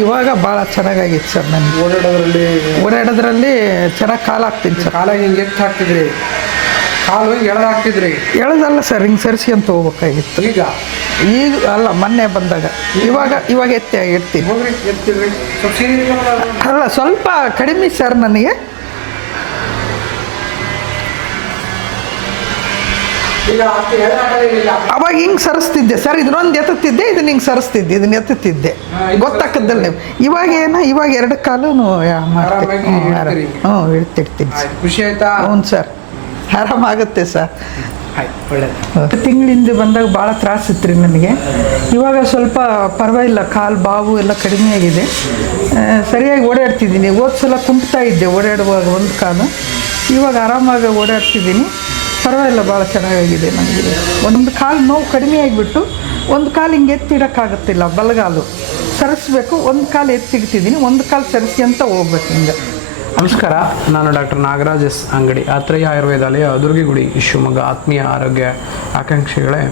ಇವಾಗ ಭಾಳ ಚೆನ್ನಾಗಾಗಿತ್ತು ಸರ್ ನನಗೆ. ಓಡಾಡೋದ್ರಲ್ಲಿ ಚೆನ್ನಾಗಿ ಕಾಲು ಹಾಕ್ತೀನಿ ಸರ್. ಕಾಲಾಗಿ ಹಿಂಗೆ ಎತ್ತು ಹಾಕ್ತಿದ್ರಿ, ಕಾಲು ಹಿಂಗೆ ಎಳೆದು ಹಾಕ್ತಿದ್ರಿ? ಎಳೆದಲ್ಲ ಸರ್, ಹಿಂಗೆ ಸರಿಸ್ಕೊಂತ ಹೋಗ್ಬೇಕಾಗಿತ್ತು. ಈಗ ಅಲ್ಲ, ಮೊನ್ನೆ ಬಂದಾಗ. ಇವಾಗ ಎತ್ತಿ ಇಡ್ತೀನಿ. ಹೋಗ್ರಿ, ಎತ್ತಿದ್ರಿ ಸ್ವಲ್ಪ ಸೀರೆ. ಅಲ್ಲ, ಸ್ವಲ್ಪ ಕಡಿಮೆ ಸರ್ ನನಗೆ. ಅವಾಗ ಹಿಂಗೆ ಸರಿಸ್ತಿದ್ದೆ ಸರ್, ಇದನ್ನೊಂದು ಎತ್ತುತ್ತಿದ್ದೆ, ಇದನ್ನ ಹಿಂಗೆ ಸರಿಸ್ತಿದ್ದೆ, ಇದನ್ನ ಎತ್ತುತ್ತಿದ್ದೆ, ಗೊತ್ತಾಗ್ತದಲ್ಲ ನೀವು. ಇವಾಗ ಎರಡು ಕಾಲು ಮಾಡ್ತೀನಿ. ಇಡ್ತಿರ್ತೀನಿ. ಖುಷಿ ಆಯ್ತಾ? ಹ್ಞೂ ಸರ್, ಆರಾಮಾಗುತ್ತೆ ಸರ್. ಒಳ್ಳೆಯದು. ತಿಂಗಳಿಂದ ಬಂದಾಗ ಭಾಳ ತ್ರಾಸಿತ್ತು ರೀ ನನಗೆ. ಇವಾಗ ಸ್ವಲ್ಪ ಪರವಾಗಿಲ್ಲ, ಕಾಲು ಬಾವು ಎಲ್ಲ ಕಡಿಮೆ ಆಗಿದೆ, ಸರಿಯಾಗಿ ಓಡಾಡ್ತಿದ್ದೀನಿ. ಸಲ ಕುಂಟ್ತಾ ಇದ್ದೆ ಓಡಾಡುವಾಗ ಒಂದು ಕಾಲು, ಇವಾಗ ಆರಾಮಾಗಿ ಓಡಾಡ್ತಿದ್ದೀನಿ. ಪರವಾಗಿಲ್ಲ, ಭಾಳ ಚೆನ್ನಾಗಾಗಿದೆ ನನಗೆ. ಒಂದು ಕಾಲು ನೋವು ಕಡಿಮೆ ಆಗಿಬಿಟ್ಟು ಒಂದು ಕಾಲು ಹಿಂಗೆ ಎತ್ತಿಡೋಕ್ಕಾಗುತ್ತಿಲ್ಲ, ಬಲಗಾಲು ಸರಿಸ್ಬೇಕು. ಒಂದು ಕಾಲು ಎತ್ತಿಡ್ತಿದ್ದೀನಿ, ಒಂದು ಕಾಲು ಸರಿಸಿ ಅಂತ ಹೋಗ್ಬೇಕು ಹಿಂಗೆ. ನಮಸ್ಕಾರ, ನಾನು ಡಾಕ್ಟರ್ ನಾಗರಾಜ್ ಎಸ್ ಅಂಗಡಿ, ಆತ್ರೇಯ ಆಯುರ್ವೇದಾಲಯ, ಅದುರ್ಗಿಗುಡಿ, ಶಿವಮೊಗ್ಗ. ಆತ್ಮೀಯ ಆರೋಗ್ಯ ಆಕಾಂಕ್ಷಿಗಳೇ,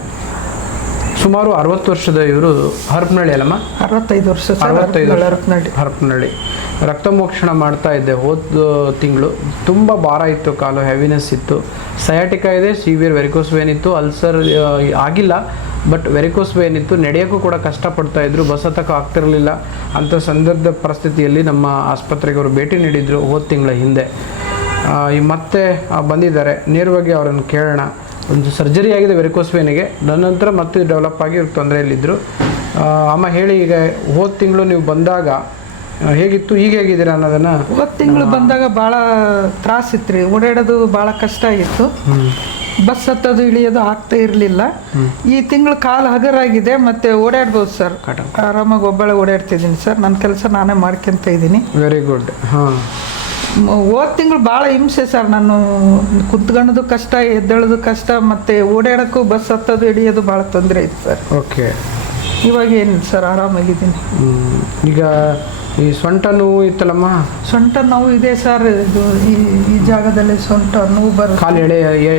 ಸುಮಾರು 60 ವರ್ಷದ ಇವರು ಹರಪನಹಳ್ಳಿ ಅಲ್ಲಮ್ಮ? 65 ವರ್ಷ. 65 ಹರಪನಹಳ್ಳಿ. ರಕ್ತ ಮೋಕ್ಷಣ ಮಾಡ್ತಾ ಇದ್ದೆ ಹೋದ ತಿಂಗಳು. ತುಂಬ ಭಾರ ಇತ್ತು, ಕಾಲು ಹೆವಿನೆಸ್ ಇತ್ತು, ಸಯಾಟಿಕಾ ಇದೆ, ಸಿವಿಯರ್ ವೆರಿಕೋಸ್ ವೇನ್ ಇತ್ತು, ಅಲ್ಸರ್ ಆಗಿಲ್ಲ ಬಟ್ ವೆರಿಕೋಸ್ ವೇನ್ ಇತ್ತು. ನಡೆಯೋಕ್ಕೂ ಕೂಡ ಕಷ್ಟಪಡ್ತಾ ಇದ್ರು, ಬಸ್ ಹತ್ತಕ್ಕೆ ಆಗ್ತಿರಲಿಲ್ಲ. ಅಂಥ ಸಂದರ್ಭದ ಪರಿಸ್ಥಿತಿಯಲ್ಲಿ ನಮ್ಮ ಆಸ್ಪತ್ರೆಗೆ ಅವರು ಭೇಟಿ ನೀಡಿದರು ಹೋದ ತಿಂಗಳ ಹಿಂದೆ. ಮತ್ತೆ ಬಂದಿದ್ದಾರೆ, ನೇರವಾಗಿ ಅವರನ್ನು ಕೇಳೋಣ. ಒಂದು ಸರ್ಜರಿ ಆಗಿದೆ ವೆರಿಕೋಸ್ ವೇನಿಗೆ, ನಂತರ ಮತ್ತೆ ಡೆವಲಪ್ ಆಗಿ ಇವ್ರು ತೊಂದರೆಯಲ್ಲಿದ್ದರು. ಅಮ್ಮ ಹೇಳಿ, ಈಗ ಹೋದ ತಿಂಗಳು ನೀವು ಬಂದಾಗ ಹೇಗಿತ್ತು, ಈಗ ಹೇಗಿದ್ದೀರಾ ಅನ್ನೋದನ್ನು. ಹೋದ ತಿಂಗಳು ಬಂದಾಗ ಭಾಳ ತ್ರಾಸಿತ್ತು ರೀ, ಓಡಾಡೋದು ಭಾಳ ಕಷ್ಟ ಆಗಿತ್ತು. ಬಸ್ ಹತ್ತೋದು ಇಳಿಯೋದು ಆಗ್ತಾ ಇರಲಿಲ್ಲ. ಈ ತಿಂಗಳು ಕಾಲು ಹಗರಾಗಿದೆ, ಮತ್ತು ಓಡಾಡ್ಬೋದು ಸರ್, ಆರಾಮಾಗಿ ಒಬ್ಬಳೆ ಓಡಾಡ್ತಿದ್ದೀನಿ ಸರ್. ನನ್ನ ಕೆಲಸ ನಾನೇ ಮಾಡ್ಕೊತ ಇದ್ದೀನಿ. Very good. ಹಾಂ, ಹೋದ ತಿಂಗಳು ಭಾಳ ಹಿಂಸೆ ಸರ್. ನಾನು ಕುತ್ಕೊಳ್ಳೋದು ಕಷ್ಟ, ಎದ್ದೇಳೋದು ಕಷ್ಟ, ಮತ್ತು ಓಡಾಡೋಕ್ಕೂ ಬಸ್ ಹತ್ತೋದು ಇಳಿಯೋದು ಭಾಳ ತೊಂದರೆ ಇತ್ತು ಸರ್. ಓಕೆ. ಇವಾಗ ಏನಿಲ್ಲ ಸರ್, ಆರಾಮಾಗಿದ್ದೀನಿ. ಈಗ ಈ ಸೊಂಟ ನೋವು ಇತ್ತಲ್ಲಮ್ಮ? ಸೊಂಟ ನೋವು ಇದೆ ಸರ್. ಇದು ಈ ಜಾಗದಲ್ಲಿ ಸೊಂಟ ನೋವು ಬರುತ್ತೆ. ಕಾಲು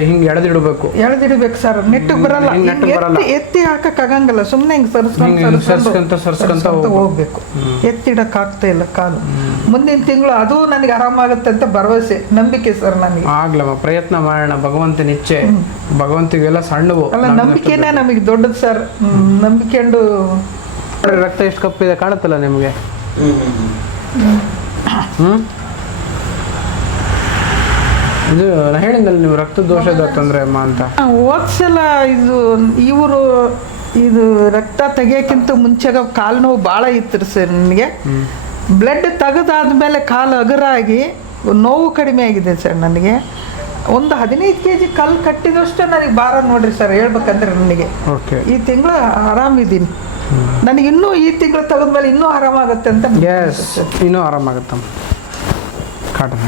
ಹಿಂಗೆ ಎಳೆದಿಡಬೇಕು ಸರ್, ನೆಟ್ಟಿಗೆ ಬರಲ್ಲ. ಎತ್ತಿ ಹಾಕಕ್ಕಾಗಂಗಿಲ್ಲ, ಸುಮ್ಮನೆ ಹಿಂಗೆ ಸರ್ಸ್ಕೊಂತ ಹೋಗ್ಬೇಕು. ಎತ್ತಿಡಕ್ ಆಗ್ತಾ ಇಲ್ಲ ಕಾಲು. ಮುಂದಿನ ತಿಂಗಳು ಅದು ನನಗೆ ಆರಾಮಾಗುತ್ತೆ ಅಂತ ಭರವಸೆ, ನಂಬಿಕೆ ಸರ್ ನನಗೆ. ಆಗ್ಲಮ್ಮ, ಪ್ರಯತ್ನ ಮಾಡೋಣ. ಭಗವಂತನ ಇಚ್ಛೆ, ಭಗವಂತಿಗೆಲ್ಲ ಸಣ್ಣವು ಅಲ್ಲ, ನಂಬಿಕೆನೇ ನಮಗೆ ದೊಡ್ಡದು ಸರ್. ನಂಬಿಕೆಂಡು. ರಕ್ತ ಎಷ್ಟು ಕಪ್ಪಿದೆ ಕಾಣುತ್ತಲ್ಲ ನಿಮಗೆ? ಇದು ನಾ ಹೇಳಿದ್ನಲ್ಲ, ನೀವು ರಕ್ತ ದೋಷದ ತೊಂದರೆ ಅಮ್ಮ ಅಂತ. ಹೋದ್ಸಲ ಇದು ರಕ್ತ ತೆಗಿಯೋಕ್ಕಿಂತ ಮುಂಚೆಗ ಕಾಲು ನೋವು ಭಾಳ ಇತ್ತು ಸರ್ ನನಗೆ. ಬ್ಲಡ್ ತೆಗೆದಾದ್ಮೇಲೆ ಕಾಲು ಹಗುರಾಗಿ ನೋವು ಕಡಿಮೆ ಆಗಿದೆ ಸರ್ ನನಗೆ. ಒಂದು 15 kg ಕಲ್ಲು ಕಟ್ಟಿದಷ್ಟು ನನಗೆ ಭಾರ ನೋಡ್ರಿ ಸರ್, ಹೇಳ್ಬೇಕಂದ್ರೆ ನನಗೆ. ಈ ತಿಂಗಳು ಆರಾಮಿದ್ದೀನಿ. ನನಗೆ ಇನ್ನೂ ಈ ತಿಂಗಳು ತೆಗೆದ್ಮೇಲೆ ಇನ್ನೂ ಆರಾಮಾಗುತ್ತೆ ಅಂತ. ಇನ್ನೂ ಆರಾಮಾಗುತ್ತಮ್ಮ. ಕಾಟನ್